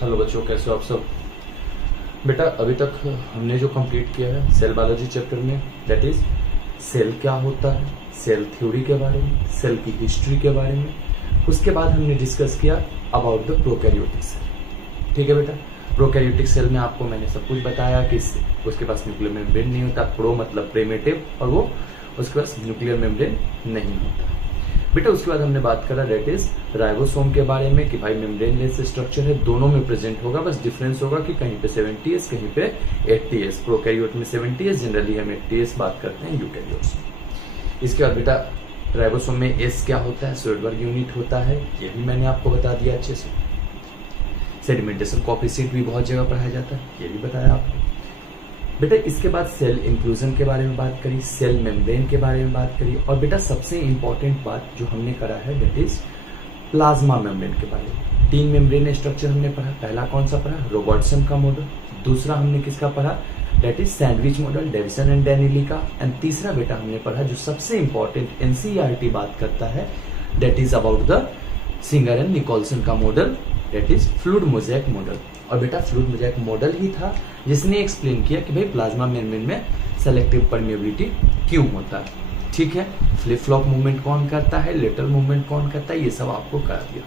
Hello बच्चों, कैसे हो आप सब। बेटा अभी तक हमने जो कंप्लीट किया है सेल बायोलॉजी चैप्टर में, दैट इज सेल क्या होता है, सेल थ्योरी के बारे में, सेल की हिस्ट्री के बारे में। उसके बाद हमने डिस्कस किया अबाउट द प्रोकैरियोटिक सेल। ठीक है बेटा, प्रोकैरियोटिक सेल में आपको मैंने सब कुछ बताया कि उसके पास न्यूक्लियर मेम्ब्रेन नहीं होता, प्रो मतलब प्रिमिटिव, और वो उसके पास न्यूक्लियर मेम्ब्रेन नहीं होता। बेटा उसके बाद हमने बात करा दैट इज राइबोसोम के बारे में कि भाई मेम्ब्रेनलेस स्ट्रक्चर है, दोनों में प्रेजेंट होगा, बस डिफरेंस होगा कि कहीं पे 70s कहीं पे 80s। प्रोकैरियोट में 70s, जनरली हम 80s बात करते हैं यूकैरियोट्स में। इसके बाद बेटा राइबोसोम में एस क्या होता है, सोल्डबर्ग यूनिट होता है, ये भी मैंने आपको बता दिया अच्छे से। सेडिमेंटेशन कोएफिशिएंट भी बहुत जगह पढ़ाया जाता है, ये भी बताया आपको। बेटा इसके बाद सेल इंक्लूजन के बारे में बात करी, सेल मेम्ब्रेन के बारे में बात करी, और बेटा सबसे इंपॉर्टेंट बात जो हमने करा है दैट इज प्लाज्मा मेम्ब्रेन के बारे में। 3 मेम्ब्रेन स्ट्रक्चर हमने पढ़ा। पहला कौन सा पढ़ा, रॉबर्टसन का मॉडल। दूसरा हमने किसका पढ़ा, that is sandwich model, Davson and Danielli का। एंड तीसरा बेटा हमने पढ़ा जो सबसे इंपॉर्टेंट एनसीईआरटी बात करता है, that is about the Singer and Nicolson का model, that is fluid mosaic model. और बेटा फ्लूइड मोज़ेक मॉडल ही था जिसने एक्सप्लेन किया कि भाई प्लाज्मा मेम्ब्रेन में सेलेक्टिव परमेबिलिटी क्यों होता है। ठीक है, फ्लिप फ्लॉप मूवमेंट कौन करता है, लेटरल मूवमेंट कौन करता है, ये सब आपको करा दिया।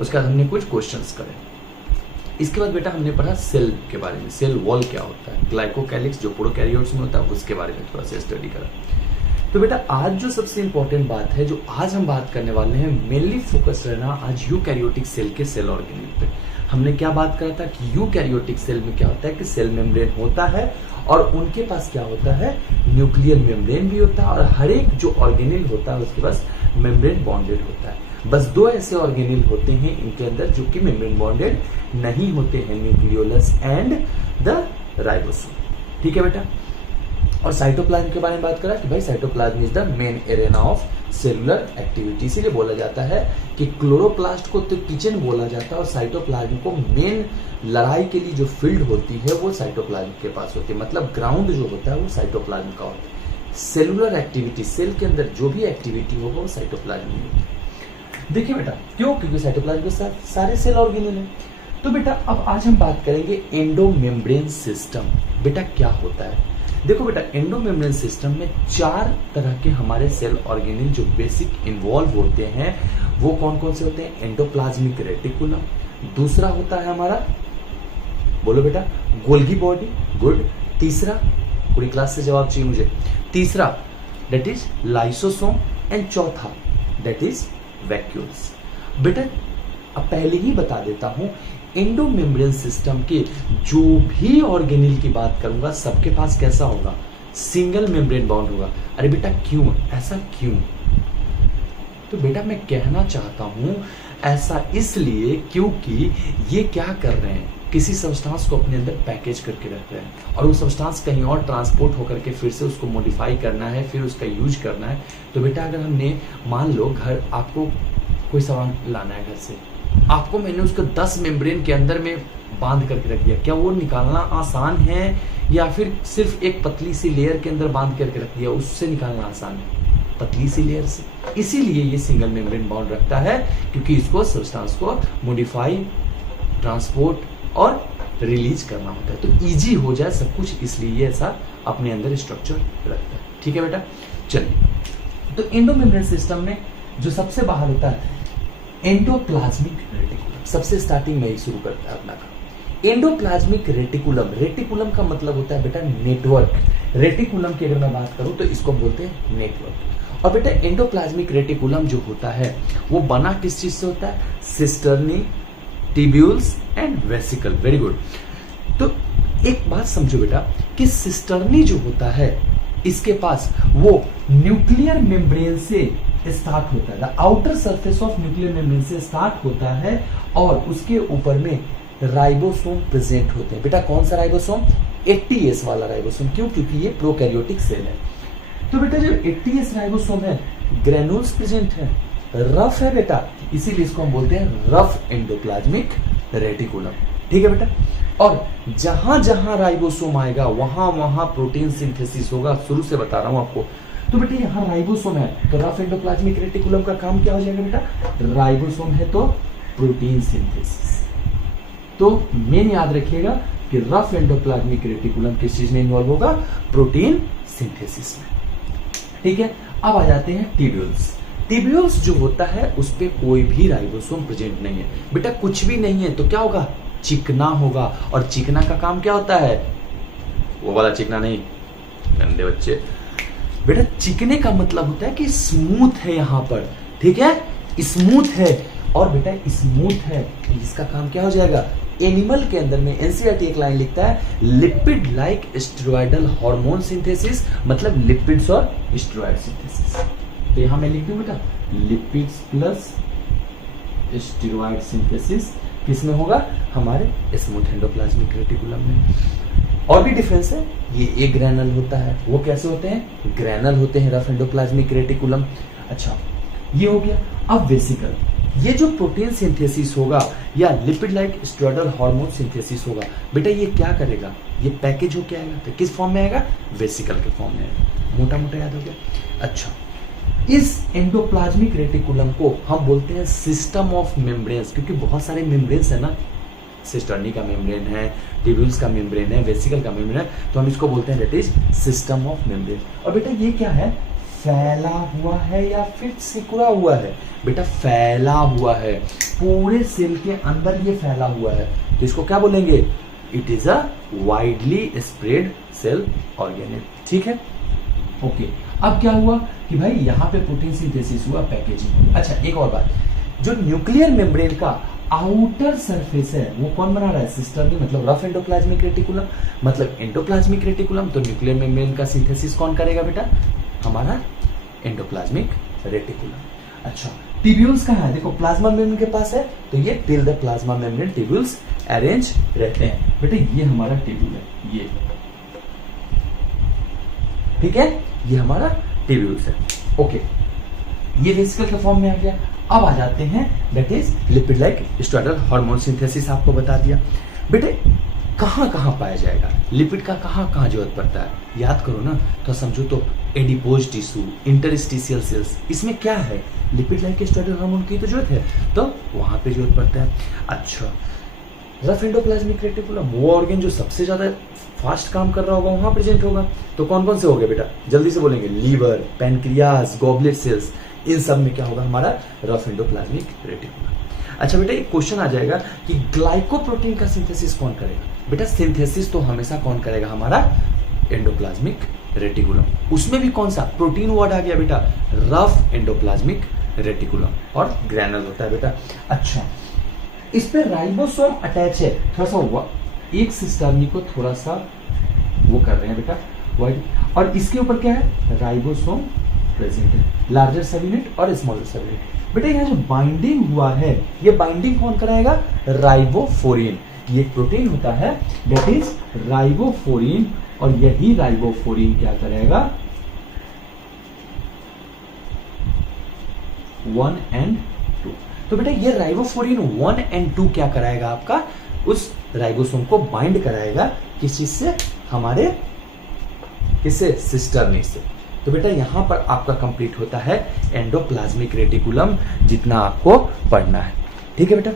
उसके बाद हमने कुछ क्वेश्चंस करे। इसके बाद बेटा हमने पढ़ा सेल के बारे में, सेल वॉल क्या होता है, ग्लाइकोकैलिक्स जो प्रोकैरियोट्स में होता है उसके बारे में थोड़ा सा स्टडी करा। तो बेटा आज जो सबसे इंपॉर्टेंट बात है जो आज हम बात करने वाले हैं, मेनली फोकस रहना आज यूकैरियोटिक सेल के सेल ऑर्गेनेल पे। हमने क्या बात करा था कि यूकैरियोटिक सेल में क्या होता है कि सेल मेम्ब्रेन होता है और उनके पास क्या होता है, न्यूक्लियर मेम्ब्रेन भी होता है, और हर एक जो ऑर्गेनेल होता है उसके पास मेम्ब्रेन बॉन्डेड होता है। बस 2 ऐसे ऑर्गेनेल होते हैं इनके अंदर जो कि मेम्ब्रेन बॉन्डेड नहीं होते हैं, न्यूक्लियोलस एंड द राइबोसोम। ठीक है बेटा, और साइटोप्लाज्म के बारे में बात करा कि भाई cytoplasm is the main arena of cellular activity. इसीलिए बोला जाता है कि क्लोरोप्लास्ट को तो किचन बोला जाता है और साइटोप्लाज्म को मेन लड़ाई के लिए जो फील्ड होती है वो साइटोप्लाज्म के पास होती है, मतलब ग्राउंड जो होता है वो साइटोप्लाज्म का होता है। सेलुलर एक्टिविटी, सेल के अंदर जो भी एक्टिविटी होगा वो साइटोप्लाज्म में होती है। देखिए बेटा क्यों, क्योंकि साइटोप्लाज्म के साथ सारे सेल ऑर्गेनेल है। तो बेटा अब आज हम बात करेंगे एंडोमेम्ब्रेन सिस्टम। बेटा क्या होता है, देखो बेटा एंडोमेम्ब्रेन सिस्टम में 4 तरह के हमारे सेल ऑर्गेनेल जो बेसिक इन्वॉल्व होते हैं वो कौन कौन से होते हैं, एंडोप्लाज्मिक रेटिकुलम, दूसरा होता है हमारा, बोलो बेटा, गोल्गी बॉडी, गुड, तीसरा, पूरी क्लास से जवाब चाहिए मुझे, तीसरा दैट इज लाइसोसोम, एंड चौथा दैट इज वैक्यूल्स। बेटा अब पहले ही बता देता हूं, एंडोमेम्ब्रेन सिस्टम के जो भी ऑर्गेनेल की बात करूंगा सबके पास कैसा होगा, सिंगल मेम्ब्रेन बाउंड होगा। अरे बेटा क्यों, ऐसा क्यों, तो बेटा मैं कहना चाहता हूं ऐसा इसलिए क्योंकि ये क्या कर रहे हैं, किसी सब्सटेंस को अपने अंदर पैकेज करके रख रहे हैं और वो सब्सटेंस कहीं और ट्रांसपोर्ट होकर के फिर से उसको मॉडिफाई करना है, फिर उसका यूज करना है। तो बेटा अगर हमने मान लो घर, आपको कोई सामान लाना है घर से, आपको मैंने उसको 10 मेम्ब्रेन के अंदर में बांध करके रख दिया, क्या वो निकालना आसान है या फिर सिर्फ एक पतली सी लेयर के अंदर बांध करके रख दिया उससे निकालना आसान है, पतली सी लेयर से। इसीलिए ये सिंगल मेम्ब्रेन बाउंड रखता है क्योंकि इसको सब्सटेंस को मॉडिफाई, ट्रांसपोर्ट और रिलीज करना होता है, तो इजी हो जाए सब कुछ, इसलिए ये ऐसा अपने अंदर स्ट्रक्चर रखता है। ठीक है बेटा, चलिए तो एंडोमेम्ब्रेन सिस्टम में जो सबसे बाहर होता है एंडोप्लाज्मिक रेटिकुलम, सबसे स्टार्टिंग में ही शुरू करता है अपना काम। एंडोप्लाज्मिक रेटिकुलम, रेटिकुलम का मतलब होता है बेटा नेटवर्क। रेटिकुलम की अगर मैं बात करूं तो इसको बोलते हैं नेटवर्क। और बेटा एंडोप्लाज्मिक रेटिकुलम जो होता है वो बना किस चीज से होता है, cisternae, tubules and vesicle. Very good. तो एक बात समझो बेटा कि सिस्टर्नी जो होता है इसके पास वो न्यूक्लियर मेम्ब्रेन से स्टार्ट होता है, the outer surface of nuclear membrane से स्टार्ट होता है और उसके ऊपर में राइबोसोम प्रेजेंट होते हैं। बेटा कौन सा राइबोसोम, 80S वाला राइबोसोम। क्यों, क्योंकि ये प्रोकैरियोटिक सेल है। तो बेटा जो 80S राइबोसोम है, ग्रेनुल्स प्रेजेंट है, रफ है बेटा, इसीलिए इसको हम बोलते हैं रफ एंडोप्लाज्मिक रेटिकुलम। ठीक है बेटा, और जहां जहां राइबोसोम आएगा वहां वहां प्रोटीन सिंथेसिस होगा, शुरू से बता रहा हूं आपको। तो बेटा यहाँ राइबोसोम है तो रफ एंडोप्लाज्मिक रेटिकुलम का काम क्या हो जाएगा बेटा, राइबोसोम है तो प्रोटीन सिंथेसिस। तो मेन याद रखिएगा कि रफ एंडोप्लाज्मिक रेटिकुलम किस चीज में इन्वॉल्व होगा, प्रोटीन सिंथेसिस में। ठीक है, अब आ जाते हैं टिब्यूल्स। टिब्यूल्स जो होता है उस पे कोई भी राइबोसोम प्रेजेंट नहीं है बेटा, कुछ भी नहीं है तो क्या होगा, चिकना होगा। और चिकना का काम क्या होता है, वो वाला चिकना नहीं, गंदे बच्चे बेटा, चिकने का मतलब होता है कि स्मूथ है यहां पर, ठीक है, स्मूथ है। और बेटा स्मूथ है, इसका काम क्या हो जाएगा, एनिमल के अंदर में एनसीईआरटी एक लाइन लिखता है, lipid like steroidal hormone synthesis, मतलब लिपिड्स और स्टेरॉयड सिंथेसिस। तो यहां मैं लिख दूं बेटा, लिपिड्स प्लस स्टेरॉयड सिंथेसिस किसमें होगा, हमारे स्मूथ एंडोप्लाज्मिक रेटिकुलम में। और भी डिफरेंस है, ये एक ग्रैनल होता है, वो कैसे होते हैं, ग्रैनल होते हैं रफ एंडोप्लाज्मिक रेटिकुलम। अच्छा, ये हो गया। अब वेसिकल, ये जो प्रोटीन सिंथेसिस होगा या lipid like steroidal hormone synthesis होगा बेटा, ये क्या करेगा, ये पैकेज होके आएगा, तो किस फॉर्म में आएगा, वेसिकल के फॉर्म में आएगा। मोटा मोटा याद हो गया। अच्छा, इस एंडोप्लाज्मिक रेटिकुलम को हम बोलते हैं सिस्टम ऑफ मेम्ब्रेन्स, क्योंकि बहुत सारे मेम्ब्रेन्स है ना, सिस्टर्नी का मेम्ब्रेन है, ट्यूब्यूल्स का मेम्ब्रेन है, वेसिकल का मेम्ब्रेन है, तो हम इसको बोलते हैं that is system of membrane. और बेटा ये क्या है, फैला हुआ है या फिर सिकुड़ा हुआ है, बेटा फैला हुआ है, पूरे सेल के अंदर ये फैला हुआ है, तो इसको क्या बोलेंगे, it is a widely spread cell organelle. ठीक है, ओके। अब क्या हुआ कि भाई यहाँ पे प्रोटीन सिंथेसिस हुआ, पैकेजिंग। अच्छा, एक और बात, जो न्यूक्लियर मेम्ब्रेन का आउटर सरफेस है वो कौन बना रहा है, सिस्टर्नी, मतलब रफ एंडोप्लाज्मिक रेटिकुलम, मतलब एंडोप्लाज्मिक रेटिकुलम। तो न्यूक्लियर मेम्ब्रेन का सिंथेसिस कौन करेगा बेटा, हमारा एंडोप्लाज्मिक रेटिकुलम। अच्छा, टिब्यूल्स कहाँ है, देखो प्लाज्मा मेम्ब्रेन के पास है, तो ये till the plasma membrane tubules arrange रहते हैं। बेटा ये हमारा टिब्यूल है, ये ठीक है, ये हमारा टिब्यूल्स है। ओके, ये वेसिकल के फॉर्म में आ गया। अब आ जाते हैं that is lipid like steroidal hormone synthesis, आपको बता दिया। बेटे कहां कहां पाया जाएगा, लिपिड का कहां कहां जरूरत पड़ता है, याद करो ना, तो समझो तो एडिपोज टिश्यू, इंटरस्टिशियल सेल्स, इसमें क्या है, लिपिड लाइक स्टेरॉयडल हार्मोन की तो जरूरत है, तो वहां पे जरूरत पड़ता है। अच्छा, रफ एंडोप्लाज्मिक रेटिकुलम वो ऑर्गन जो सबसे ज्यादा फास्ट काम कर रहा होगा वहां प्रेजेंट होगा, तो कौन कौन से हो गए बेटा, जल्दी से बोलेंगे, लीवर, पैनक्रियाज, गॉबलेट सेल्स, इन सब में क्या होगा, हमारा रफ एंडोप्लाज्मिक रेटिकुलम। अच्छा बेटा, एक क्वेश्चन आ जाएगा कि ग्लाइकोप्रोटीन का सिंथेसिस कौन करेगा, बेटा सिंथेसिस तो हमेशा कौन करेगा, हमारा एंडोप्लाज्मिक रेटिकुलम। उसमें भी कौन सा प्रोटीन वर्ड आ गया बेटा, रफ एंडोप्लाज्मिक रेटिकुलम, और ग्रैनल होता है बेटा। अच्छा, इस पे राइबोसोम अटैच है, थोड़ा सा एक सिस्टर्नी को थोड़ा सा वो कर रहे हैं बेटा वाइड, और इसके ऊपर क्या है, राइबोसोम प्रेजेंट है, लार्जर सब यूनिट और स्मॉलर सब यूनिट। बेटा यहाँ जो बाइंडिंग हुआ है, ये बाइंडिंग कौन कराएगा, राइबोफोरिन, ये एक प्रोटीन होता है दैट इज राइबोफोरिन, और यही राइबोफोरिन क्या करेगा, 1 and 2। तो बेटा ये राइबोफोरिन 1 and 2 क्या कराएगा, आपका उस राइबोसोम को बाइंड कराएगा, किस चीज से, हमारे किससे, सिस्टर्नी से। तो बेटा यहां पर आपका कंप्लीट होता है एंडोप्लाज्मिक रेटिकुलम, जितना आपको पढ़ना है। ठीक है बेटा,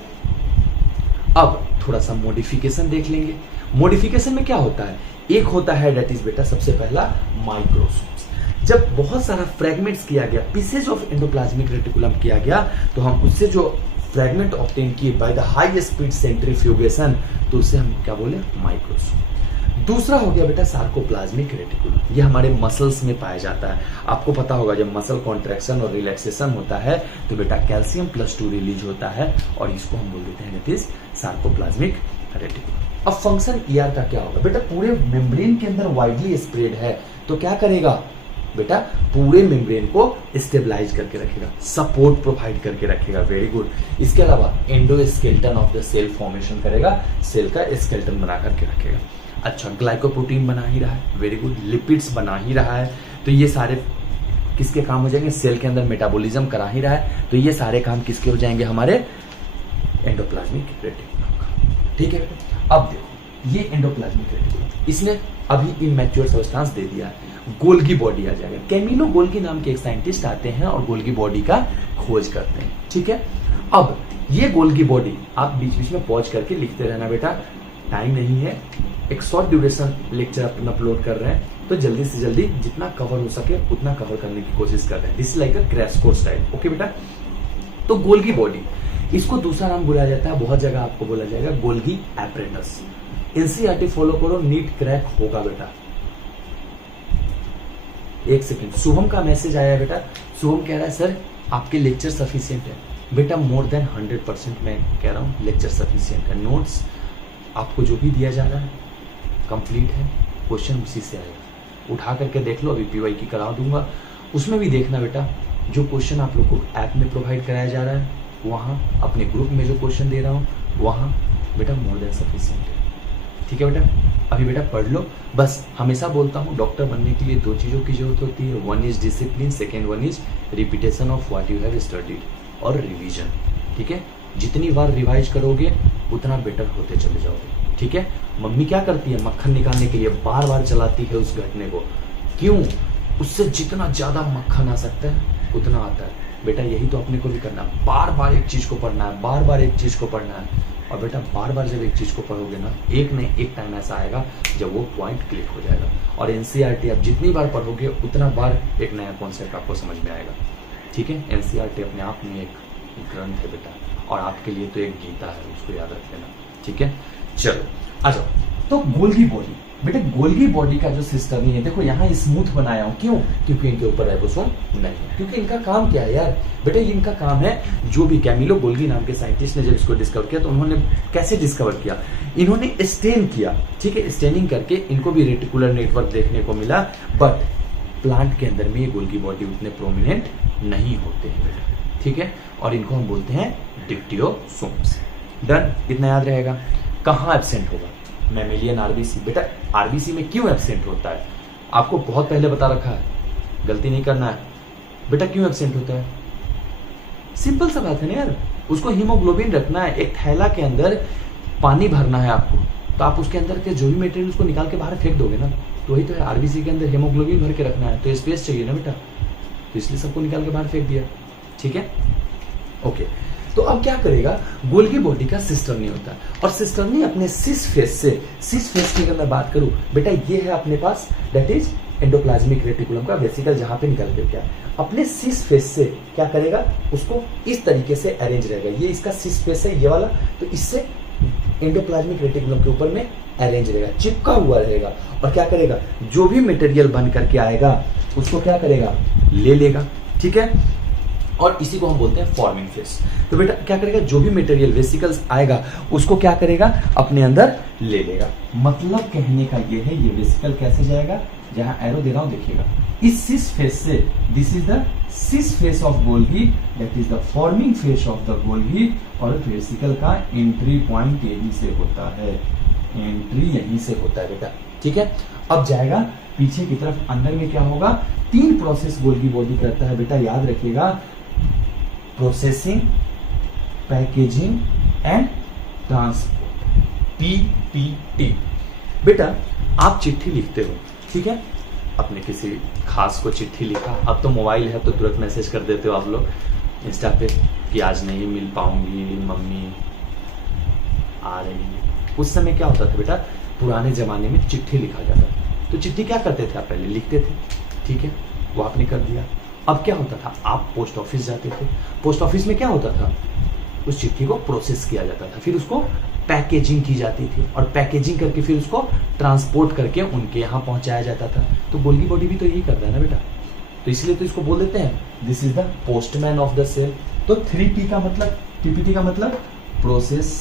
अब थोड़ा सा मॉडिफिकेशन देख लेंगे। मॉडिफिकेशन में क्या होता है, एक होता है दैट इज बेटा सबसे पहला माइक्रोसोम्स। जब बहुत सारा फ्रेगमेंट्स किया गया, पीसेज ऑफ एंडोप्लाज्मिक रेटिकुलम किया गया, तो हम उससे जो फ्रेगमेंट ऑब्टेन किए by the high speed centrifugation, तो उसे हम क्या बोले, माइक्रोसोम। दूसरा हो गया बेटा सार्कोप्लाज्मिक रेटिकुलम, ये हमारे मसल्स में पाया जाता है। आपको पता होगा जब मसल कॉन्ट्रैक्शन और रिलैक्सेशन होता है तो बेटा कैल्शियम +2 रिलीज होता है, और इसको हम बोल देते हैं दैट इज सार्कोप्लाज्मिक रेटिकुलम। अब फंक्शन ईआर का क्या होगा, बेटा पूरे मेम्ब्रेन के अंदर वाइडली स्प्रेड है, तो क्या करेगा बेटा, पूरे मेम्ब्रेन को स्टेबलाइज करके रखेगा, सपोर्ट प्रोवाइड करके रखेगा। Very good. इसके अलावा endoskeleton of the cell formation करेगा, सेल का स्केलेटन बना करके रखेगा। अच्छा, ग्लाइकोप्रोटीन बना ही रहा है, वेरी गुड, लिपिड्स बना ही रहा है, तो ये सारे किसके काम हो जाएंगे, सेल के अंदर मेटाबॉलिज्म करा ही रहा है, तो ये सारे काम किसके हो जाएंगे, हमारे एंडोप्लाज्मिक रेटिकुलम का। ठीक है बेटा, अब देखो ये एंडोप्लाज्मिक रेटिकुलम, इसने अभी इमैच्योर सब्सटेंस दे दिया है, गोल्गी बॉडी आ जाएगा। कैमिलो गोल्गी नाम के एक साइंटिस्ट आते हैं और गोल्गी बॉडी का खोज करते हैं। ठीक है, अब ये गोल्गी बॉडी आप बीच बीच में पॉज करके लिखते रहना बेटा, टाइम नहीं है, एक शॉर्ट ड्यूरेशन लेक्चर अपन अपलोड कर रहे हैं, तो जल्दी से जल्दी जितना कवर हो सके उतना कवर करने की कोशिश कर रहे हैं। This like a crash course type. Okay बेटा, तो गोल्गी बॉडी, इसको दूसरा नाम बुलाया जाता है, बहुत जगह आपको बोला जाएगा गोल्गी एपरेटस। एनसीईआरटी फॉलो करो, नीट क्रैक होगा बेटा। एक सेकंड, शुभम का मैसेज आया है बेटा। शुभम कह रहा है सर आपके लेक्चर सफिशिएंट है। बेटा मोर देन 100% मैं कह रहा हूँ लेक्चर सफिशिएंट है। नोट्स आपको जो भी दिया जा रहा है कंप्लीट है, क्वेश्चन उसी से आएगा, उठा करके देख लो। अभी पीवाई की करा दूंगा, उसमें भी देखना बेटा, जो क्वेश्चन आप लोग को ऐप में प्रोवाइड कराया जा रहा है, वहाँ अपने ग्रुप में जो क्वेश्चन दे रहा हूँ वहाँ बेटा मोर देन सफिशिएंट है। ठीक है बेटा, अभी बेटा पढ़ लो। बस हमेशा बोलता हूँ डॉक्टर बनने के लिए 2 चीज़ों की जरूरत होती है, 1 is discipline, second 1 is repetition of what you have studied और रिवीजन। ठीक है, जितनी बार रिवाइज करोगे उतना बेटर होते चले जाओगे। ठीक है, मम्मी क्या करती है, मक्खन निकालने के लिए बार बार चलाती है उस घटने को, क्यों? उससे जितना ज्यादा मक्खन आ सकता है उतना आता है। बेटा यही तो अपने को भी करना है, बार बार एक चीज को पढ़ना है, बार बार एक चीज को पढ़ना है। और बेटा बार बार जब एक चीज को पढ़ोगे ना, एक न एक टाइम ऐसा आएगा जब वो पॉइंट क्लिक हो जाएगा। और एनसीईआरटी आप जितनी बार पढ़ोगे उतना बार एक नया कॉन्सेप्ट आपको समझ में आएगा। ठीक है, एनसीईआरटी अपने आप में एक ग्रंथ है बेटा, और आपके लिए तो एक गीता है, उसको याद रख लेना। ठीक है, चलो आ जाओ। तो गोल्गी बॉडी, बेटे गोल्गी बॉडी का जो सिस्टम है, देखो यहाँ स्मूथ बनाया हूँ, क्यों? क्योंकि इनके ऊपर राइबोसोम नहीं है। क्योंकि इनका काम क्या है यार बेटे, इनका काम है, जो भी कैमिलो गोल्गी नाम के साइंटिस्ट ने जब इसको डिस्कवर किया तो उन्होंने कैसे डिस्कवर किया, इन्होंने स्टेन किया। ठीक है, स्टेनिंग करके इनको भी रेटिकुलर नेटवर्क देखने को मिला, बट प्लांट के अंदर में ये गोल्गी बॉडी उतने प्रोमिनेंट नहीं होते हैं बेटा। ठीक है, और इनको हम बोलते हैं डिप्टियोसोम्स। डन, इतना याद रहेगा। कहाँ एब्सेंट होगा? Mammalian RBC. बेटा आरबीसी में क्यों एब्सेंट होता है? आपको बहुत पहले बता रखा है, गलती नहीं करना है बेटा। क्यों एब्सेंट होता है? सिंपल सा बात है ना यार, उसको हीमोग्लोबिन रखना है, एक थैला के अंदर पानी भरना है आपको, तो आप उसके अंदर के जो भी मटेरियल उसको निकाल के बाहर फेंक दोगे ना, तो वही तो है। आरबीसी के अंदर हीमोग्लोबिन भर के रखना है, तो स्पेस चाहिए ना बेटा, तो इसलिए सबको निकाल के बाहर फेंक दिया। ठीक है, ओके। तो अब क्या करेगा, गोल्गी बॉडी का सिस्टर्नी होता है, और सिस्टर्नी अपने सिस फेस से, सिस फेस की अगर मैं बात करूं बेटा, ये है अपने पास, दैट इज एंडोप्लाज्मिक रेटिकुलम का वेसिकल, जहां पे निकल के क्या अपने सिस फेस से क्या करेगा, उसको इस तरीके से अरेंज रहेगा। ये इसका सिस फेस है ये वाला, तो इससे एंडोप्लाज्मिक रेटिकुलम के ऊपर में अरेंज रहेगा, चिपका हुआ रहेगा, और क्या करेगा, जो भी मटेरियल बन करके आएगा उसको क्या करेगा, ले लेगा। ठीक है, और इसी को हम बोलते हैं फॉर्मिंग फेस। तो बेटा क्या करेगा, जो भी मटेरियल वेसिकल्स आएगा उसको क्या करेगा, अपने अंदर ले लेगा। मतलब कहने का ये है, ये वेसिकल कैसे जाएगा, जहां एरो दे रहा हूं देखिएगा, इस सिस फेस से, this is the cis face of Golgi, that is the forming face of the Golgi, और वेसिकल का एंट्री पॉइंट यहीं से होता है, एंट्री यहीं से होता है बेटा। ठीक है, अब जाएगा पीछे की तरफ, अंदर में क्या होगा, 3 प्रोसेस गोल्गी बॉडी करता है बेटा, याद रखिएगा, processing, packaging and transport, PPT। बेटा आप चिट्ठी लिखते हो, ठीक है, अपने किसी खास को चिट्ठी लिखा, अब तो मोबाइल है तो तुरंत मैसेज कर देते हो आप लोग इंस्टा पे कि आज नहीं मिल पाऊंगी, मम्मी आ रही है। उस समय क्या होता था बेटा, पुराने जमाने में चिट्ठी लिखा जाता था, तो चिट्ठी क्या करते थे, आप पहले लिखते थे, ठीक है, वो आपने कर दिया। अब क्या होता था, आप पोस्ट ऑफिस जाते थे, पोस्ट ऑफिस में क्या होता था, उस चिट्ठी को प्रोसेस किया जाता था, फिर उसको पैकेजिंग की जाती थी, और पैकेजिंग करके फिर उसको ट्रांसपोर्ट करके उनके यहाँ पहुंचाया जाता था। तो गोल्गी बॉडी भी तो यही करता है ना बेटा, तो इसलिए तो इसको बोल देते हैं this is the postman of the cell. तो 3P का मतलब, PPT का मतलब प्रोसेस,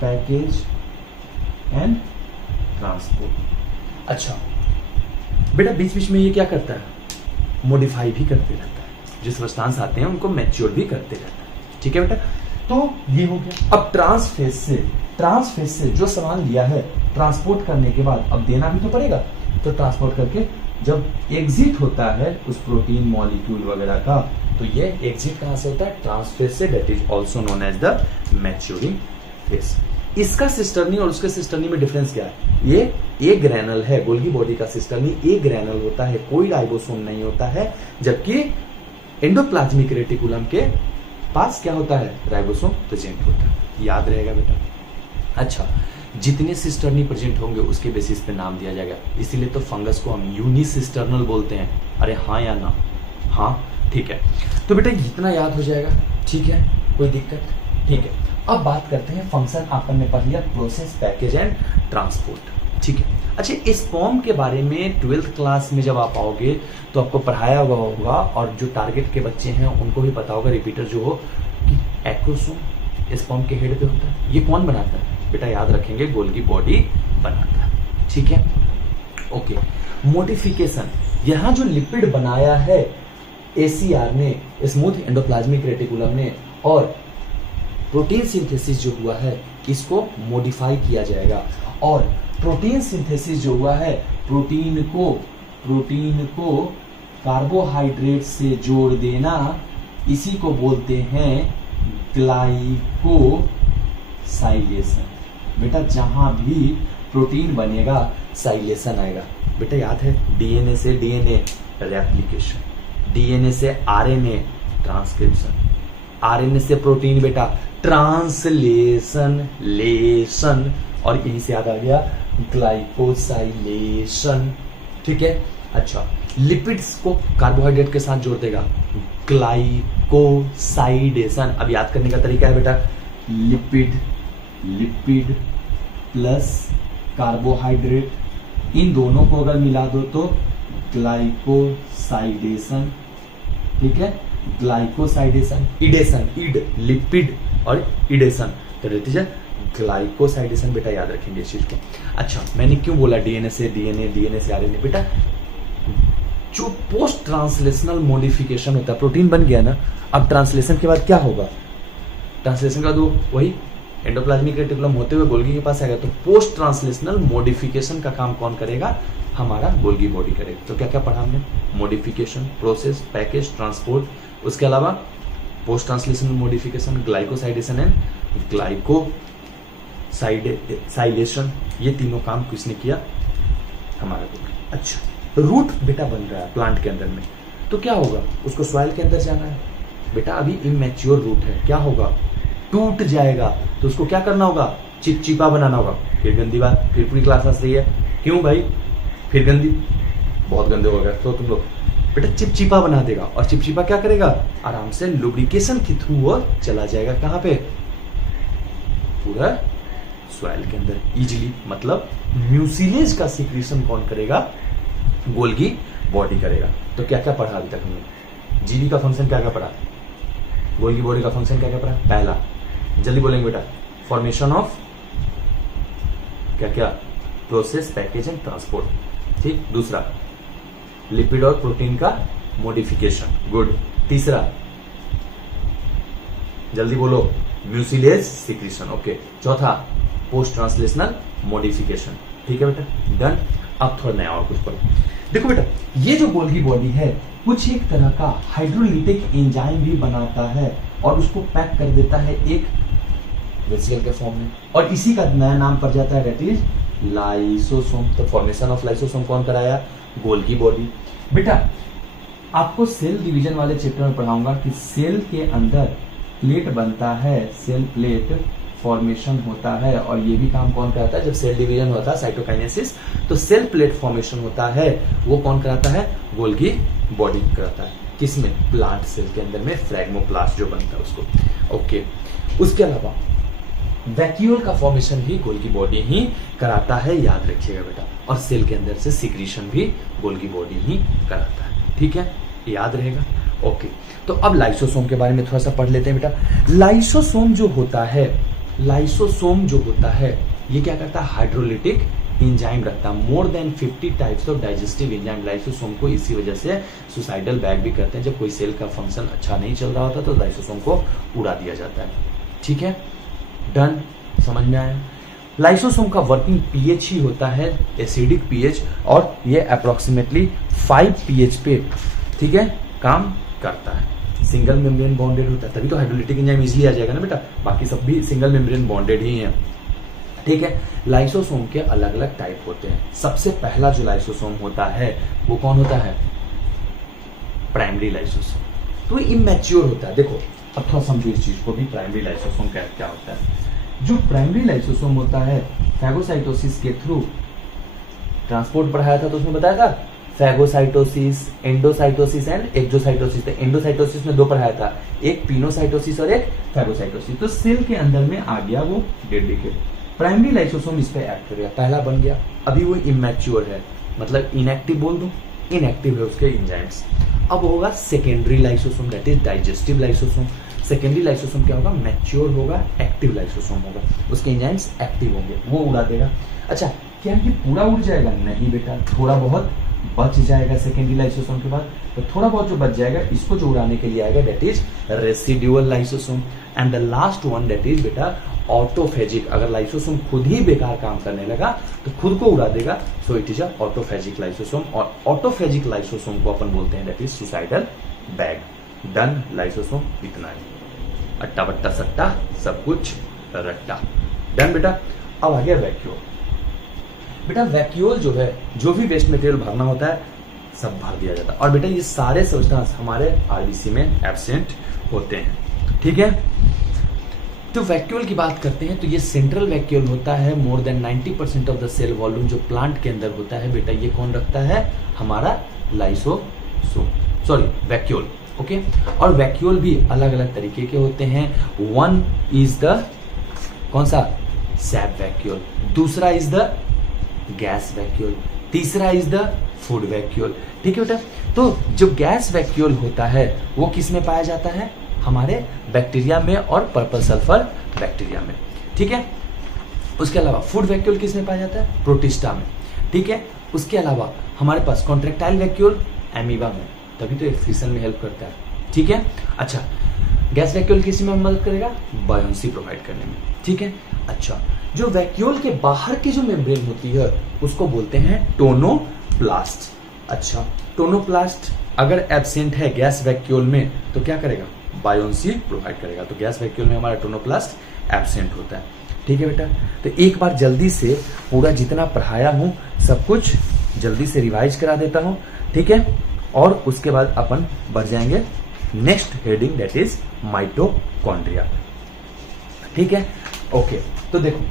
पैकेज एंड ट्रांसपोर्ट। अच्छा बेटा बीच बीच में ये क्या करता है, मॉडिफाई भी करते रहता है, जो सब्सटेंस आते हैं उनको मैच्योर भी करते रहता है। ठीक है बेटा, तो ये हो गया। अब ट्रांसफेज से जो सामान लिया है, ट्रांसपोर्ट करने के बाद अब देना भी तो पड़ेगा, तो ट्रांसपोर्ट करके जब एग्जिट होता है उस प्रोटीन मॉलिक्यूल वगैरह का, तो ये एग्जिट कहां से होता है, ट्रांसफेज से, that is also known as the maturing face. इसका सिस्टर्नी और उसके सिस्टर्नी में डिफरेंस क्या है, ये ए ग्रैनल है, गोल्गी बॉडी का सिस्टर्नी ए ग्रैनल होता है, कोई राइबोसोम नहीं होता है, जबकि एंडोप्लाज्मिक रेटिकुलम के पास क्या होता है, राइबोसोम प्रेजेंट होता है। याद रहेगा बेटा। अच्छा, जितने सिस्टर्नी प्रेजेंट होंगे उसके बेसिस पे नाम दिया जाएगा, इसीलिए तो फंगस को हम यूनिसिस्टर्नल बोलते हैं। अरे हाँ या ना? हाँ, ठीक है। तो बेटा इतना याद हो जाएगा, ठीक है, कोई दिक्कत? ठीक है। अब बात करते हैं फंक्शन, आपन ने पढ़ लिया प्रोसेस, पैकेज एंड ट्रांसपोर्ट, ठीक है। अच्छा, इस फॉर्म के बारे में 12th क्लास में जब आप आओगे तो आपको पढ़ाया हुआ होगा, और जो टारगेट के बच्चे हैं उनको भी पता होगा, रिपीटर जो हो, कि एक्रोसोम इस फॉर्म के हेड पे होता है। ये कौन बनाता है बेटा? याद रखेंगे, गोल्गी बॉडी बनाता है, ठीक है, ओके। मॉडिफिकेशन, यहां जो लिपिड बनाया है ACR ने, स्मूथ एंडोप्लाज्मिक रेटिकुलम ने, और प्रोटीन सिंथेसिस जो हुआ है इसको मॉडिफाई किया जाएगा। और प्रोटीन सिंथेसिस जो हुआ है, प्रोटीन को कार्बोहाइड्रेट से जोड़ देना, इसी को बोलते हैं ग्लाइकोसाइलेशन। बेटा जहां भी प्रोटीन बनेगा साइलेशन आएगा। बेटा याद है, डीएनए से डीएनए रेप्लिकेशन, डीएनए से आरएनए ट्रांसक्रिप्शन, आरएनए से प्रोटीन बेटा ट्रांसलेशन लेशन, और यहीं से याद आ गया ग्लाइकोसाइलेशन, ठीक है। अच्छा, लिपिड्स को कार्बोहाइड्रेट के साथ जोड़ देगा, ग्लाइकोसाइडेशन। अब याद करने का तरीका है बेटा, लिपिड प्लस कार्बोहाइड्रेट, इन दोनों को अगर मिला दो तो ग्लाइकोसाइडेशन, ठीक है, ग्लाइकोसाइडेशन, इडेशन, इड लिपिड और इडेशन, तो रहती है ग्लाइकोसाइडेशन। बेटा याद रखेंगे इस चीज को। अच्छा, मैंने क्यों बोला डीएनए से डीएनए, डीएनए से आरएनए? बेटा जो पोस्ट ट्रांसलेशनल मॉडिफिकेशन होता है, प्रोटीन बन गया ना, अब ट्रांसलेशन के बाद क्या होगा? ट्रांसलेशन के बाद वो वही एंडोप्लाज्मिक रेटिकुलम होते हुए गोल्गी के पास आएगा। तो पोस्ट ट्रांसलेशनल मॉडिफिकेशन का काम कौन करेगा? हमारा गोल्गी बॉडी करेगा। तो क्या क्या पढ़ा हमने? मॉडिफिकेशन, प्रोसेस, पैकेज, ट्रांसपोर्ट, उसके अलावा post translational modification, glycosidation and glycosylation, ये तीनों काम किसने किया? हमारा गोल्गी। अच्छा, रूट बेटा बन रहा है प्लांट के अंदर में, तो क्या होगा? उसको सॉइल के अंदर जाना है बेटा, अभी इमेच्योर रूट है, क्या होगा? टूट जाएगा। तो उसको क्या करना होगा? चिपचिपा बनाना होगा। फिर गंदी बात, फिर पूरी क्लास हंस रही है, क्यों भाई? फिर गंदी, बहुत गंदे हो गए तो तुम लोग। बेटा चिपचिपा बना देगा, और चिपचिपा क्या करेगा? आराम से लुब्रिकेशन के थ्रू वो चला जाएगा कहां पे? पूरा सॉइल के अंदर इजीली। मतलब म्यूसिलेज का सिक्रीशन कौन करेगा? गोल्गी बॉडी करेगा। तो क्या क्या पढ़ा अभी तक हमने? जीडी का फंक्शन क्या क्या पढ़ा? गोल्गी बॉडी का फंक्शन क्या क्या पढ़ा? पहला, जल्दी बोलेंगे बेटा, फॉर्मेशन ऑफ क्या क्या? प्रोसेस, पैकेज एंड ट्रांसपोर्ट, ठीक। दूसरा, लिपिड और प्रोटीन का मॉडिफिकेशन, गुड। तीसरा, जल्दी बोलो, म्यूसिलेज सिक्रीशन, ओके। चौथा, पोस्ट ट्रांसलेशनल मॉडिफिकेशन, ठीक है बेटा, डन। अब थोड़ा नया और कुछ पढ़ो। देखो बेटा, ये जो गोल्गी बॉडी है कुछ एक तरह का हाइड्रोलिटिक एंजाइम भी बनाता है, और उसको पैक कर देता है एक वेसिकल के फॉर्म में, और इसी का नया नाम पड़ जाता है, दैट इज लाइसोसोम। तो फॉर्मेशन ऑफ लाइसोसोम कौन कराया? Golgi body. बेटा आपको सेल डिवीजन वाले चैप्टर में पढ़ाऊंगा कि सेल के अंदर प्लेट बनता है, सेल प्लेट फॉर्मेशन होता है, और ये भी काम कौन कराता है? जब सेल डिवीजन होता है, साइटोकाइनेसिस, तो सेल प्लेट फॉर्मेशन होता है, वो कौन कराता है? गोल्गी बॉडी कराता है। किसमें? प्लांट सेल के अंदर में फ्रैग्मोप्लास्ट जो बनता है उसको, ओके। उसके अलावा वैक्यूल का फॉर्मेशन भी गोल्गी बॉडी ही कराता है, याद रखिएगा बेटा। और सेल के अंदर से सिक्रीशन भी गोल्गी बॉडी ही कराता है, ठीक है, याद रहेगा, ओके। तो अब लाइसोसोम के बारे में थोड़ा सा पढ़ लेते हैं बेटा। लाइसोसोम जो होता है, लाइसोसोम जो होता है, ये क्या करता है? हाइड्रोलिटिक एंजाइम रखता है। More then 50 types of digestive enzyme lysosome को इसी वजह से सुसाइडल बैग भी करते हैं। जब कोई सेल का फंक्शन अच्छा नहीं चल रहा होता तो लाइसोसोम को उड़ा दिया जाता है, ठीक है, डन, समझ में आया। लाइसोसोम का वर्किंग पीएच ही होता है एसिडिक पीएच, और ये अप्रोक्सीमेटली 5 पीएच पे, ठीक है, काम करता है। सिंगल मेम्ब्रेन बॉन्डेड होता है, तभी तो हाइड्रोलिटिक एंजाइम इजीली आ जाएगा ना बेटा, बाकी सब भी सिंगल मेम्ब्रेन बॉन्डेड ही है, ठीक है। लाइसोसोम के अलग अलग टाइप होते हैं। सबसे पहला जो लाइसोसोम होता है वो कौन होता है? Primary lysosome. तो इमैच्योर होता है। देखो अब थोड़ा समझो इस चीज को भी, प्राइमरी लाइसोसोम क्या होता है। जो प्राइमरी लाइसोसोम होता है फैगोसाइटोसिस के थ्रू ट्रांसपोर्ट पढ़ाया था तो उसमें बताया था phagocytosis, endocytosis and exocytosis. Endocytosis में दो पढ़ाया था, एक पिनोसाइटोसिस और एक फैगोसाइटोसिस। तो सेल के अंदर में आ गया वो डेडिकेट, प्राइमरी लाइसोसोम इस पे एक्ट कर गया, पहला बन गया। अभी वो इमैच्योर है, मतलब इनएक्टिव बोल दो, इनएक्टिव है उसके एंजाइम्स। अब होगा secondary lysosome, that is digestive lysosome. Secondary lysosome क्या होगा, मैच्योर होगा, एक्टिव लाइसोसोम होगा, उसके एंजाइम्स एक्टिव होंगे, वो उड़ा देगा। अच्छा, क्या ये पूरा उड़ जाएगा? नहीं बेटा, थोड़ा बहुत बच जाएगा सेकेंडरी लाइसोसोम के बाद। तो थोड़ा बहुत जो बच जाएगा, इसको जो उड़ाने के लिए आएगा that is residual lysosome. And the last one that is बेटा ऑटोफेजिक। अगर लाइसोसोम खुद ही बेकार काम करने लगा तो खुद को उड़ा देगा, so it is a autophagic lysosome. और ऑटोफेजिक लाइसोसोम को अपन बोलते हैं that is suicidal bag. Done, lysosome इतना ही, अट्टा बट्टा सट्टा सब कुछ रट्टा। डन बेटा। अब आ गया वैक्यूल। बेटा वैक्यूल जो है, जो भी वेस्ट मटेरियल भरना होता है सब भर दिया जाता है। और बेटा ये सारे सब्सटेंस हमारे आरबीसी में एब्सेंट होते हैं, ठीक है। तो वैक्यूल की बात करते हैं तो ये सेंट्रल वैक्यूल होता है। More than 90% of the cell volume जो प्लांट के अंदर होता है बेटा, ये कौन रखता है? हमारा लाइसोसोम, सॉरी वैक्यूल, ओके। और वैक्यूल भी अलग अलग तरीके के होते हैं। वन इज द कौन सा? SAP vacuole. दूसरा इज द गैस वैक्यूल। तीसरा इज द फूड वैक्यूल, ठीक है बेटा। तो जो गैस वैक्यूल होता है वो किस में पाया जाता है? हमारे बैक्टीरिया में और पर्पल सल्फर बैक्टीरिया में, ठीक है। उसके अलावा फूड वैक्यूल किस में पाया जाता है? प्रोटिस्टा में, ठीक है। उसके अलावा हमारे पास कॉन्ट्रेक्टाइल वैक्यूल एमीबा में, तभी तो एक्सक्रीशन में हेल्प करता है, ठीक है। अच्छा, गैस वैक्यूल किस में मदद करेगा? बायोन्सी प्रोवाइड करने में, ठीक है। अच्छा, जो वैक्यूल के बाहर की जो मेम्ब्रेन होती है उसको बोलते हैं टोनोप्लास्ट। अच्छा, टोनोप्लास्ट अगर एब्सेंट है गैस वैक्यूल में तो क्या करेगा? बायोन्सी प्रोवाइड करेगा। तो गैस वैक्यूल में हमारा टोनोप्लास्ट एब्सेंट होता है, ठीक है बेटा। तो एक बार जल्दी से पूरा जितना पढ़ाया हूं सब कुछ जल्दी से रिवाइज करा देता हूं, ठीक है। और उसके बाद अपन बढ़ जाएंगे next heading that is mitochondria, ठीक है। ओके, तो देखो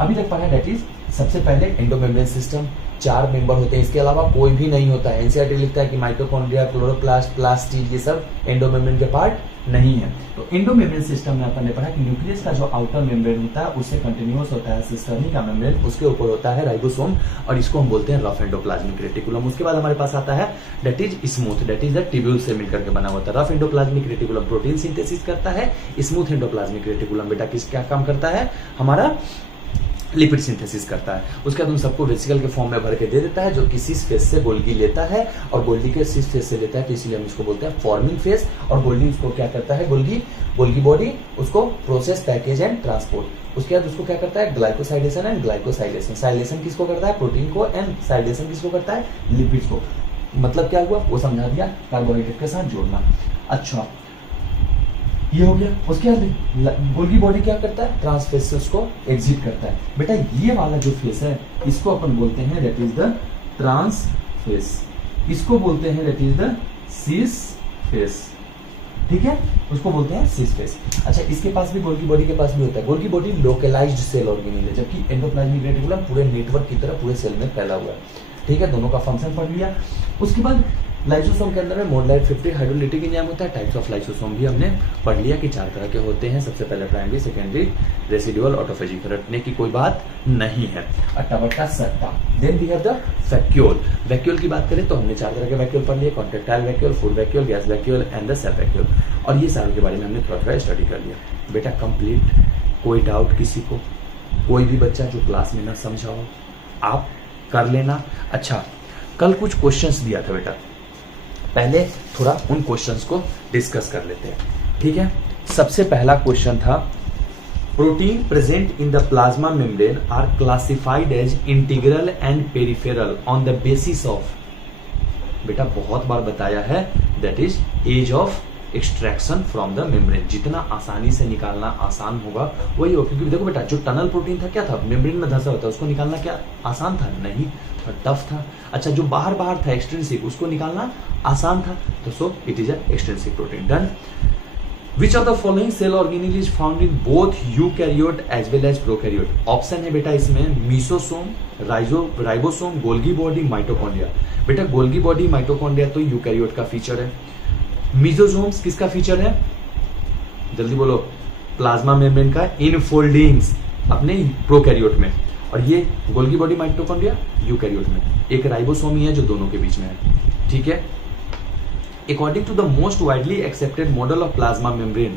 अभी तक पढ़ा दैट इज सबसे पहले एंडोमेम्ब्रेन सिस्टम, 4 मेंबर होते हैं, इसके अलावा कोई भी नहीं होता है। एनसीईआरटी लिखता है कि माइटोकॉन्ड्रिया, क्लोरोप्लास्ट, प्लास्टिड ये सब एंडोमेम्ब्रेन के पार्ट नहीं है। तो एंडोमेम्ब्रेन सिस्टम में अपन ने पढ़ा कि न्यूक्लियस का जो आउटर मेम्ब्रेन होता है उससे कंटिन्यूअस होता है सिस्टर्नी का मेम्ब्रेन, उसके ऊपर होता है राइबोसोम और इसको हम बोलते हैं रफ एंडोप्लाज्मिक रेटिकुलम। उसके बाद हमारे पास आता है that is smooth, that is the tubule से मिलकर के बना होता है। Rough endoplasmic reticulum protein synthesis करता है, स्मूथ एंडोप्लाज्मिक रेटिकुलम बेटा किस क्या काम करता है? हमारा लिपिड सिंथेसिस करता है। उसके बाद उन सबको वेसिकल के फॉर्म में भर के दे देता है, जो कि सिस फेस से गोल्गी लेता है और गोल्गी के सिस फेस से लेता है, तो इसलिए हम इसको बोलते हैं फॉर्मिंग फेस। और गोल्गी उसको क्या करता है? गोल्गी बॉडी उसको प्रोसेस, पैकेज एंड ट्रांसपोर्ट। उसके बाद उसको क्या करता है? Glycosidation and glycosylation. साइलेशन किसको करता है? प्रोटीन को। एंड साइलेशन किसको करता है? लिपिड्स को। मतलब क्या हुआ वो समझा दिया, कार्बोहाइड्रेट के साथ जोड़ना। अच्छा, ये हो गया। उसके बाद गोल्गी बॉडी क्या करता है? ट्रांसफेस से उसको एग्जिट करता है। बेटा ये वाला जो फेस है इसको अपन बोलते हैं दैट इज द ट्रांसफेस, इसको बोलते हैं that is the cis face, ठीक है, उसको बोलते हैं सिस फेस। अच्छा, इसके पास भी गोल्गी बॉडी के पास भी होता है। Golgi body localized cell organelle है, जबकि एंडोप्लाज्मिक रेटिकुलम पूरे नेटवर्क की तरह पूरे सेल में फैला हुआ है, ठीक है। दोनों का फंक्शन पढ़ लिया। उसके बाद लाइसोसोम के अंदर में मोनोलाइट 50 हाइड्रोलिटिक एंजाइम होता है। टाइप्स ऑफ लाइसोसोम भी हमने पढ़ लिया कि 4 तरह के होते हैं। सबसे पहले प्राइमरी, सेकेंडरी, रेसिडुअल, ऑटोफेजिक। रटने की कोई बात नहीं है, अट्टा बट्टा सट्टा। Then we have the vacuole. Vacuole की बात करें तो हमने 4 तरह के वैक्यूल पढ़ लिए, contractile vacuole, food vacuole, gas vacuole and the cell vacuole. और ये सारों के बारे में हमने थोड़ा स्टडी कर लिया। बेटा कंप्लीट, कोई डाउट किसी को? कोई भी बच्चा जो क्लास में ना समझा हो आप कर लेना। अच्छा, कल कुछ क्वेश्चंस दिया था बेटा, पहले थोड़ा उन क्वेश्चंस को डिस्कस कर लेते हैं, ठीक है। सबसे पहला क्वेश्चन था protein present in the plasma membrane are classified as integral and peripheral on the basis of, बेटा बहुत बार बताया है, that is ease of extraction from the membrane. जितना आसानी से निकालना आसान होगा वही हो, क्योंकि देखो बेटा जो टनल प्रोटीन था क्या था? मेम्ब्रेन में धंसा होता है, उसको निकालना क्या आसान था? नहीं, टफ था। अच्छा, जो बाहर था एक्सट्रिंसिक, उसको निकालना आसान था, तो so it is a extrinsic protein. Done. Which of the following cell organelle is found in both eukaryote as well as prokaryote. Option है बेटा इसमें mesosome, ribosome, Golgi body, mitochondria. बेटा गोल्गी बॉडी, माइटोकॉन्ड्रिया तो eukaryote का feature है। Mesosomes किसका feature है, जल्दी बोलो, प्लाज्मा मेम्ब्रेन का इनफोल्डिंग्स अपने प्रोकैरियोट में, और ये गोल्गी बॉडी, माइटोकॉन्ड्रिया यूकैरियोट में। एक राइबोसोम ही है जो दोनों के बीच में है, ठीक है। According to the most widely accepted model of plasma membrane,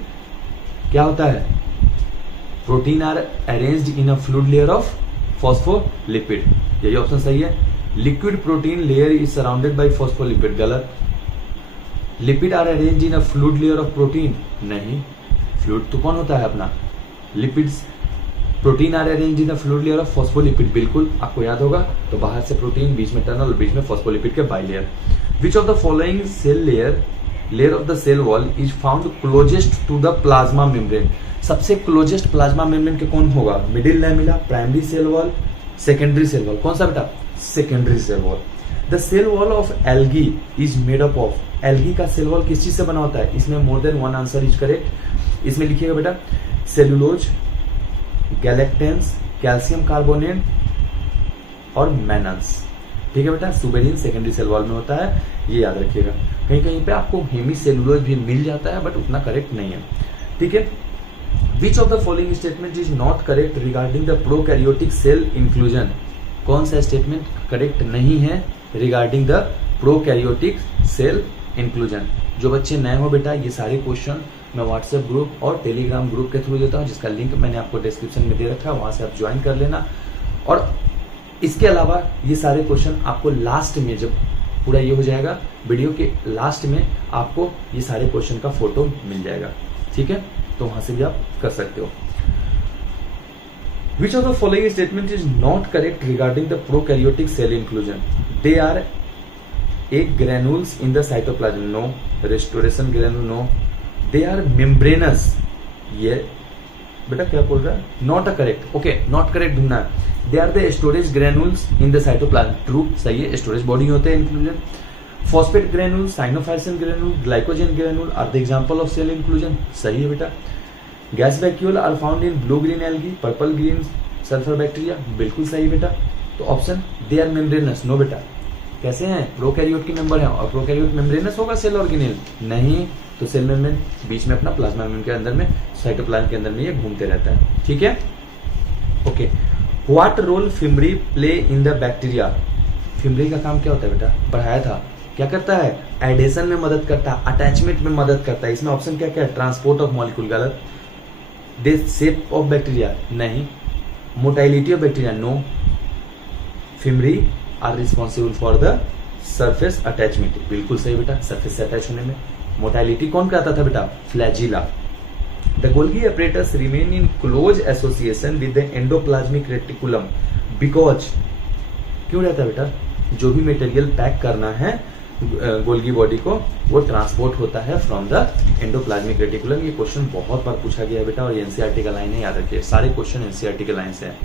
क्या होता है, protein are arranged in a fluid layer of phospholipid, यही ऑप्शन सही है। Liquid protein layer is surrounded by phospholipid, गलत। Lipid are arranged in a fluid layer of protein, नहीं, fluid तो कौन होता है अपना, lipids. Protein are arranged in a fluid layer of phospholipid, बिल्कुल आपको याद होगा, तो बाहर से प्रोटीन, बीच में टनल, बीच में फॉस्फोलिपिड के bilayer. Which of the following cell layer of the cell wall is found closest to the plasma membrane? सबसे क्लोजेस्ट प्लाज्मा मेम्ब्रेन के कौन होगा, middle lamella, primary cell wall, secondary cell wall, कौन सा बेटा, secondary cell wall. The cell wall of algae is made up of, algae का cell wall किस चीज से बना होता है, इसमें more than one answer is correct. इसमें लिखिएगा बेटा सेलुलोज, गैलेक्टेंस, कैल्शियम कार्बोनेट और मैनन्स, ठीक है बेटा। सुबेरिन सेकेंडरी सेल वॉल में होता है, ये याद रखिएगा। कहीं कहीं पे आपको हेमी सेलुलोज भी मिल जाता है, बट उतना करेक्ट नहीं है, ठीक है। Which of the following statement is not correct regarding the prokaryotic cell inclusion, कौन सा स्टेटमेंट करेक्ट नहीं है regarding the prokaryotic cell inclusion. जो बच्चे नए हो बेटा, ये सारे क्वेश्चन मैं व्हाट्सएप ग्रुप और टेलीग्राम ग्रुप के थ्रू देता हूँ, जिसका लिंक मैंने आपको डिस्क्रिप्शन में दे रखा है, वहां से आप ज्वाइन कर लेना। और इसके अलावा ये सारे क्वेश्चन आपको लास्ट में, जब पूरा ये हो जाएगा वीडियो के लास्ट में, आपको ये सारे क्वेश्चन का फोटो मिल जाएगा, ठीक है, तो वहां से भी आप कर सकते हो। Which of the following statement is not correct regarding the prokaryotic cell inclusion, they are egg granules in the cytoplasm, no. Restoration granule, no. They are membranous, ये बेटा क्या बोल रहा है, not a correct, okay, not correct ढूंढना है। They are the storage granules in the cytoplasm, true, सही है, स्टोरेज बॉडी होते हैं इंक्लूजन। Phosphate granule, cyanophycin granule, glycogen granule are the example of cell inclusion, सही है बेटा। Gas vacuole are found in blue green algae, purple green sulphur bacteria, बिल्कुल सही बेटा। तो option they are membranous, no बेटा। कैसे हैं, प्रोकैरियोट के मेंबर हैं, और प्रोकैरियोट मेम्ब्रेनस होगा सेल ऑर्गेनेल, नहीं, तो सेल मेम्ब्रेन बीच में अपना प्लाज्मा मेम्ब्रेन के अंदर में, साइटोप्लाज्म के अंदर में ये घूमते रहता है, ठीक है, okay. What role fimbriae play in the bacteria, fimbriae का काम क्या होता है बेटा, पढ़ाया था, क्या करता है, एडेशन में मदद करता है, अटैचमेंट में मदद करता है। इसमें ऑप्शन क्या क्या है, ट्रांसपोर्ट ऑफ मॉलिक्यूल, गलत। दे शेप ऑफ बैक्टीरिया, नहीं। Motility of bacteria, no. Fimbriae are responsible for the surface attachment, बिल्कुल सही बेटा, सरफेस से अटैच होने में। मोटाइलिटी कौन करता था बेटा, flagella. The Golgi apparatus remain in close association with the endoplasmic reticulum because, क्यों रहता है बेटा, जो भी मटेरियल पैक करना है गोल्गी बॉडी को, वो ट्रांसपोर्ट होता है फ्रॉम द एंडोप्लाज्मिक रेटिकुलम। ये क्वेश्चन बहुत बार पूछा गया है बेटा, और एनसीईआरटी का लाइन है, याद रखिए, सारे क्वेश्चन एनसीईआरटी के लाइन से है।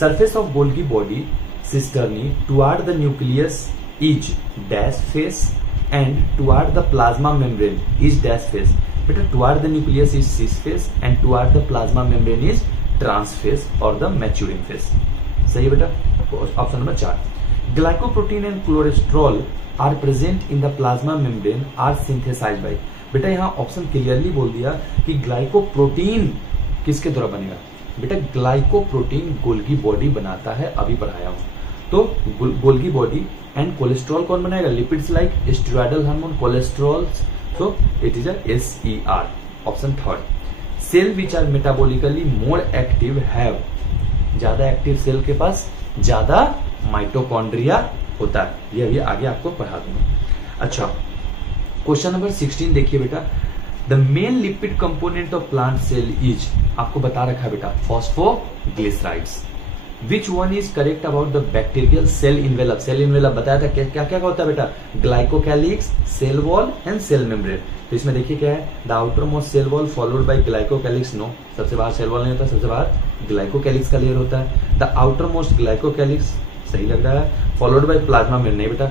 Surface of Golgi body cisternae toward the nucleus is dash face and toward the plasma membrane is dash face, बेटा toward the nucleus is cis face and toward the plasma membrane is trans face और the maturing face, सही है बेटा। Option number 4। Glycoprotein and cholesterol are present in the plasma membrane are synthesized by, बेटा यहाँ option clearly बोल दिया कि glycoprotein किसके द्वारा बनेगा, बेटा ग्लाइकोप्रोटीन गोल्गी बॉडी बनाता है, अभी पढ़ाया हूं। तो गोल्गी बॉडी एंड कोलेस्ट्रॉल कौन बनाएगा, lipids like steroidal hormone cholesterol, so it is a SER, option 3rd. Cell which are metabolically more active have, ज्यादा एक्टिव सेल के पास ज्यादा माइटोकॉन्ड्रिया होता है, ये भी आगे आपको पढ़ा दूंगा। अच्छा, क्वेश्चन नंबर 16 देखिए बेटा, the main lipid component of plant cell is, आपको बता रखा है बेटा, phosphoglycerides. Which one is correct about the bacterial cell envelope, cell envelope बताया था क्या क्या होता है बेटा, glycocalyx, cell wall and cell membrane. तो इसमें देखिए क्या है, the outermost cell wall followed by glycocalyx, no, सबसे बाहर सेल वॉल नहीं होता, सबसे बाहर ग्लाइकोकैलिक्स का लेयर होता है। द आउटर मोस्ट ग्लाइकोकैलिक्स, सही लग रहा है, फॉलोड बाय प्लाज्मा मेम्ब्रेन, नहीं बेटा,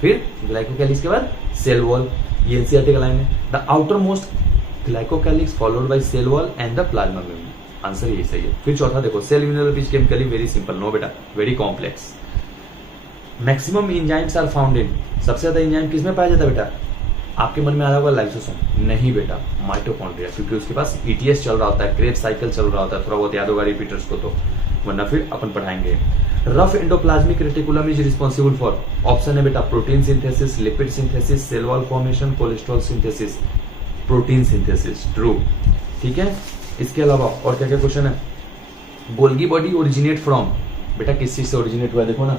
फिर ग्लाइकोकैलिक्स के बाद सेल वॉल, ये एनसीईआरटी का लाइन है। The outermost glycocalyx followed by cell wall and the plasma membrane. Answer यही सही है। फिर चौथा देखो, cell unit is chemically very simple. No बेटा, very complex. Maximum enzymes are found in, सबसे ज्यादा एंजाइम किसमें पाया जाता है बेटा? आपके मन में आ रहा होगा लाइसोसोम, नहीं बेटा, माइटोकॉन्ड्रिया, क्योंकि उसके पास ईटीएस चल रहा होता है, क्रेब साइकिल चल रहा होता है। थोड़ा बहुत याद होगा रिपीटर्स को तो, वरना फिर अपन पढ़ाएंगे। Rough endoplasmic reticulum is responsible for, option है बेटा protein synthesis, lipid synthesis, cell wall formation, cholesterol synthesis. Protein synthesis, true. ठीक है, इसके अलावा और क्या क्या क्वेश्चन है? गोल्गी बॉडी ओरिजिनेट फ्रॉम, बेटा किस चीज से ओरिजिनेट हुआ है? देखो ना,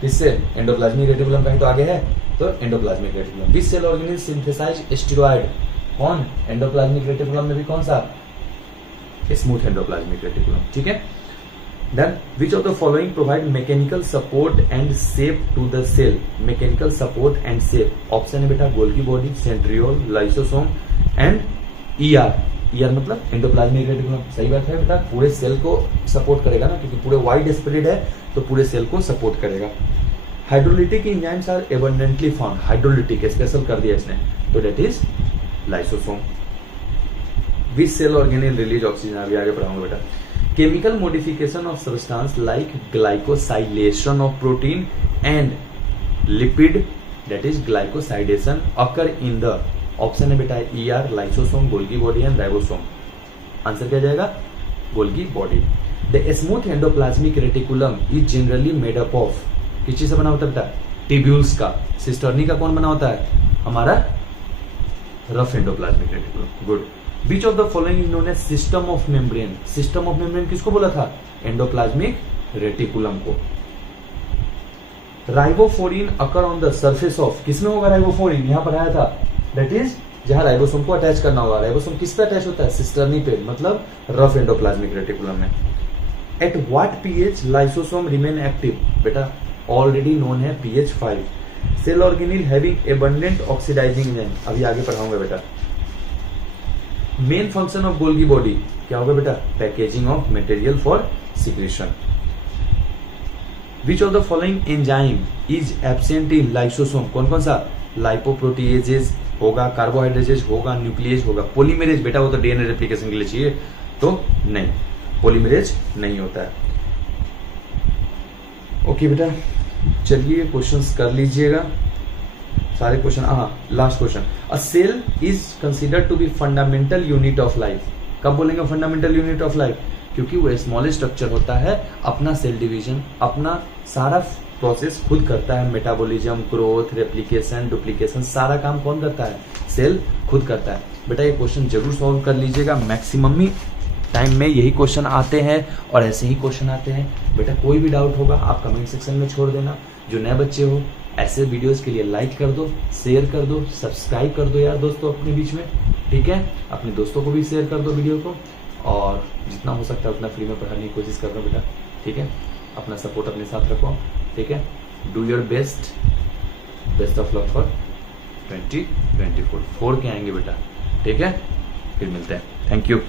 किससे? एंडोप्लाज्मिक रेटिकुलम कहीं तो आगे है, तो endoplasmic reticulum. Which cell organelle synthesize steroid? कौन? एंडोप्लाज्मिक रेटिकुलम में भी कौन सा? Smooth endoplasmic reticulum. ठीक है। Then which of the following provide mechanical support and shape to the cell? Mechanical support and shape, option है बेटा Golgi body, centriole, lysosome and ER. ER मतलब एंडोप्लाज्मिक रेटिकुलम। सही बात है बेटा, पूरे सेल को सपोर्ट करेगा ना, क्योंकि पूरे वाइड स्प्रेड है तो पूरे सेल को सपोर्ट करेगा। Hydrolytic enzymes are abundantly found, hydrolytic special कर दिया इसने, तो that is lysosome. Which cell organelle release oxygen? अभी आगे पढ़ाऊंगा बेटा। Chemical modification of substance like glycosylation of protein and lipid, that is glycosidation, occur in the, option है बेटा ER, lysosome, Golgi body and ribosome. Answer क्या जाएगा? Golgi body. The smooth endoplasmic reticulum is generally made up of, किस चीज से बना होता है बेटा? टिब्यूल्स का। सिस्टर्नी का कौन बना होता है? हमारा rough endoplasmic reticulum. Good. Which of the following is known as system of membrane? System of membrane किसको बोला था? एंडोप्लाज्मिक रेटिकुलम को। Ribophorin occur on the surface of, किसमें होगा राइबोफोरिन? यहां पर आया था, दैट इज जहां राइबोसोम को अटैच करना होगा। राइबोसोम किस पे अटैच होता है? सिस्टर्नी पे, मतलब रफ एंडोप्लाज्मिक रेटिकुलम में। At what pH lysosome remain active? बेटा ऑलरेडी नोन है pH 5। Cell organelle having abundant oxidizing enzyme, अभी आगे पढ़ाऊंगा बेटा। Main function of Golgi body क्या होगा बेटा? Packaging of material for secretion. Which of the following enzyme is absent in lysosome? कौन कौन सा? लाइपोप्रोटीएजेज होगा, कार्बोहाइड्रेजेज होगा, न्यूक्लिएज होगा। पॉलीमरेज बेटा वो तो डीएनए रेप्लिकेशन के लिए चाहिए, तो नहीं, पॉलीमरेज नहीं होता है। ओके बेटा, चलिए क्वेश्चंस कर लीजिएगा सारे क्वेश्चन। हाँ, last question. A cell is considered to be fundamental unit of life. कब बोलेंगे फंडामेंटल यूनिट ऑफ लाइफ? क्योंकि वो स्मॉल स्ट्रक्चर होता है, अपना सेल डिवीजन, अपना सारा प्रोसेस खुद करता है। मेटाबॉलिज्म, ग्रोथ, रेप्लिकेशन, डुप्लीकेशन, सारा काम कौन करता है? सेल खुद करता है। बेटा ये क्वेश्चन जरूर सॉल्व कर लीजिएगा, मैक्सिमम ही टाइम में यही क्वेश्चन आते हैं और ऐसे ही क्वेश्चन आते हैं। बेटा कोई भी डाउट होगा आप कमेंट सेक्शन में छोड़ देना। जो नए बच्चे हो ऐसे वीडियोस के लिए लाइक कर दो, शेयर कर दो, सब्सक्राइब कर दो यार दोस्तों अपने बीच में। ठीक है, अपने दोस्तों को भी शेयर कर दो वीडियो को, और जितना हो सकता है उतना फ्री में पढ़ाने की कोशिश कर रहा बेटा। ठीक है, अपना सपोर्ट अपने साथ रखो। ठीक है, do your best, best of luck for 2024। 4 के आएंगे बेटा। ठीक है, फिर मिलते हैं। Thank you.